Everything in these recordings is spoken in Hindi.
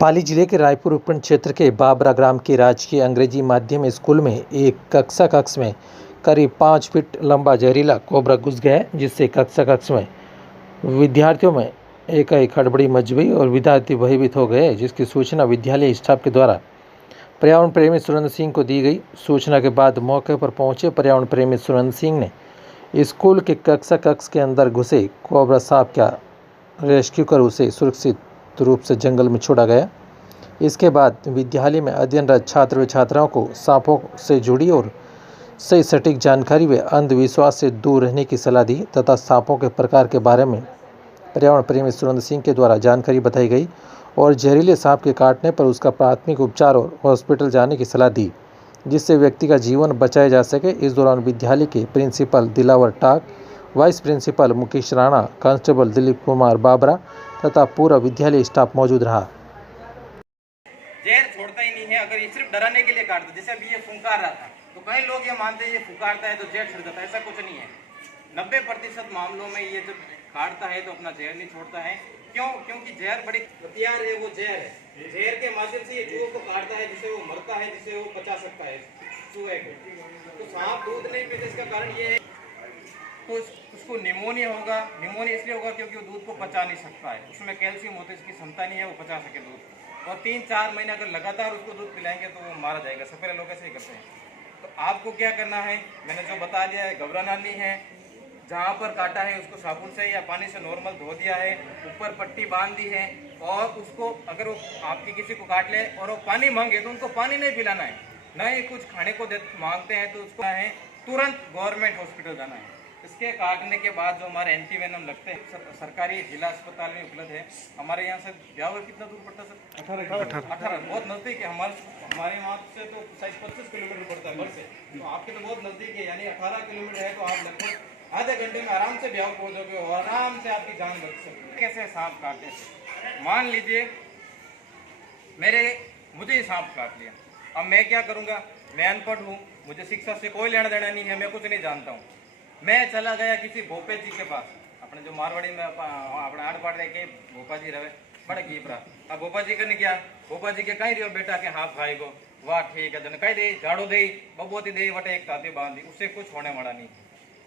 पाली जिले के रायपुर उपखंड क्षेत्र के बाबरा ग्राम के राजकीय अंग्रेजी माध्यम स्कूल में एक कक्षा कक्ष में करीब 5 फीट लंबा जहरीला कोबरा घुस गया, जिससे कक्षा कक्ष में विद्यार्थियों में एकाएक हड़बड़ी मच गई और विद्यार्थी भयभीत हो गए, जिसकी सूचना विद्यालय स्टाफ के द्वारा पर्यावरण प्रेमी सुरेंद्र सिंह को दी गई। सूचना के बाद मौके पर पहुंचे पर्यावरण प्रेमी सुरेंद्र सिंह ने स्कूल के कक्षा कक्ष के अंदर घुसे कोबरा सांप का रेस्क्यू कर उसे सुरक्षित रूप से जंगल में छोड़ा गया। इसके बाद विद्यालय में अध्ययनरत छात्र व छात्राओं को सांपों से जुड़ी और सही सटीक जानकारी व अंधविश्वास से दूर रहने की सलाह दी तथा सांपों के प्रकार के बारे में पर्यावरण प्रेमी सुरेंद्र सिंह के द्वारा जानकारी बताई गई और जहरीले सांप के काटने पर उसका प्राथमिक उपचार और हॉस्पिटल जाने की सलाह दी, जिससे व्यक्ति का जीवन बचाया जा सके। इस दौरान विद्यालय के principal Dilawar Tak, vice principal Mukesh Rana, constable Dilip Kumar Babra तथा पूरा विद्यालय स्टाफ मौजूद रहा। जहर छोड़ता ही नहीं है। अगर ये सिर्फ डराने के लिए काटता, जैसे अभी ये फुंकार रहा था, तो कई लोग ये मानते हैं ये फुंकारता है तो जहर छोड़ जाता है। ऐसा कुछ नहीं है। 90% मामलों में ये जब काटता है तो अपना जहर नहीं छोड़ता है। क्यों? क्योंकि जहर बड़ी हथियार है, वो जहर है। जहर के माध्यम से ये चूहे को काटता है, जिससे वो मरता है, जिससे वो बचा सकता है चूहे को। तो सांप दूध नहीं पीते, इसका कारण ये है तो उसको निमोनिया होगा। निमोनिया इसलिए होगा क्योंकि वो दूध को पचा नहीं सकता है, उसमें कैल्शियम होता है, इसकी क्षमता नहीं है वो पचा सके दूध। और 3-4 महीने अगर लगातार उसको दूध पिलाएंगे तो वो मारा जाएगा। सफेद लोग ऐसे ही करते हैं। तो आपको क्या करना है, मैंने जो बता दिया है, घबराना नहीं है। जहाँ पर काटा है उसको साबुन से या पानी से नॉर्मल धो दिया है, ऊपर पट्टी बांध दी है और उसको अगर वो आपके किसी को काट ले और वो पानी मांगे तो उनको पानी नहीं पिलाना है, न ही कुछ खाने को मांगते हैं तो उसको है तुरंत गवर्नमेंट हॉस्पिटल जाना है। इसके काटने के बाद जो हमारे एंटीवेनम लगते हैं सरकारी जिला अस्पताल में उपलब्ध है। हमारे यहाँ से ब्यावर कितना दूर पड़ता है सर? 18 बहुत नज़दीक है। हमारे वहाँ से तो 25 किलोमीटर पड़ता है बस से, तो आपके तो बहुत नज़दीक है, यानी 18 किलोमीटर है। तो आप लगभग आधे घंटे में आराम से ब्यावर पहुँचोगे और आराम से आपकी जान बच सकती है। कैसे सांप काटने से, मान लीजिए मुझे ही सांप काट लिया, अब मैं क्या करूँगा? मैं अनपढ़ हूँ, मुझे शिक्षा से कोई लेना देना नहीं है, मैं कुछ नहीं जानता हूँ। मैं चला गया किसी भोपे जी के पास, अपने जो मारवाड़ी में अपने आड़ पाड़ के भोपा जी रहे बड़े कीपरा। अब भोपा जी करने क्या, भोपा जी के कहीं रियो बेटा के हाथ भाई को वाह ठीक है, जन कही दे झाड़ू दे बबोती दे वटे एक ताती बांध दी, उससे कुछ होने वाला नहीं।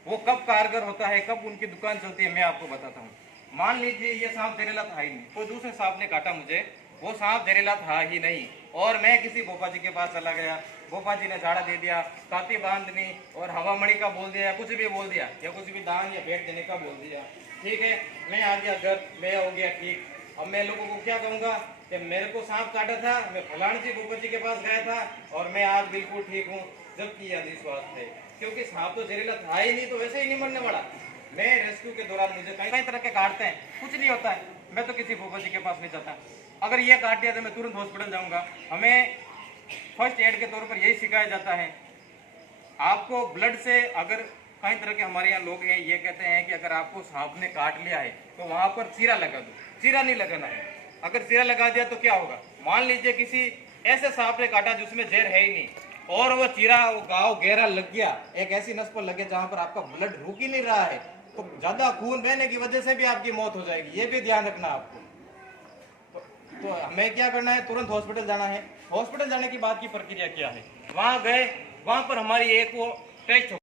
वो कब कारगर होता है, कब उनकी दुकान चलती है, मैं आपको बताता हूँ। मान लीजिए ये सांप जहरीला था ही नहीं, कोई दूसरे सांप ने काटा मुझे, वो सांप जहरीला था ही नहीं और मैं किसी भोपा जी के पास चला गया, भोपा जी ने झाड़ा दे दिया, ताती बांध दी और हवामणि का बोल दिया, कुछ भी बोल दिया या कुछ भी दान या भेंट देने का बोल दिया, ठीक है। मैं आ गया घर, मैं हो गया ठीक। अब मैं लोगों को क्या कहूँगा कि मेरे को सांप काटा था, मैं फलानी जी भोपा जी के पास गया था और मैं आज बिल्कुल ठीक हूँ, जबकि अंधविश्वास है। क्योंकि सांप तो जहरीला था ही नहीं, तो वैसे ही नहीं मरने वाला। मैं रेस्क्यू के दौरान मुझे कई तरह के काटते हैं, कुछ नहीं होता है, मैं तो किसी भोपा जी के पास नहीं जाता। अगर ये काट दिया तो मैं तुरंत हॉस्पिटल जाऊंगा। हमें फर्स्ट एड के तौर पर यही सिखाया जाता है। आपको ब्लड से, अगर कई तरह के हमारे यहाँ लोग हैं ये कहते हैं कि अगर आपको सांप ने काट लिया है तो वहां पर चीरा लगा दो, चीरा नहीं लगाना है। अगर चीरा लगा दिया तो क्या होगा, मान लीजिए किसी ऐसे सांप ने काटा जिसमें जहर है ही नहीं और वो चीरा, वो घाव गहरा लग गया, एक ऐसी नस पर लगे जहां पर आपका ब्लड रुक ही नहीं रहा है, तो ज्यादा खून बहने की वजह से भी आपकी मौत हो जाएगी। ये भी ध्यान रखना आपको। तो हमें क्या करना है, तुरंत हॉस्पिटल जाना है। हॉस्पिटल जाने की बाद की प्रक्रिया क्या है, वहां गए, वहां पर हमारी एक वो टेस्ट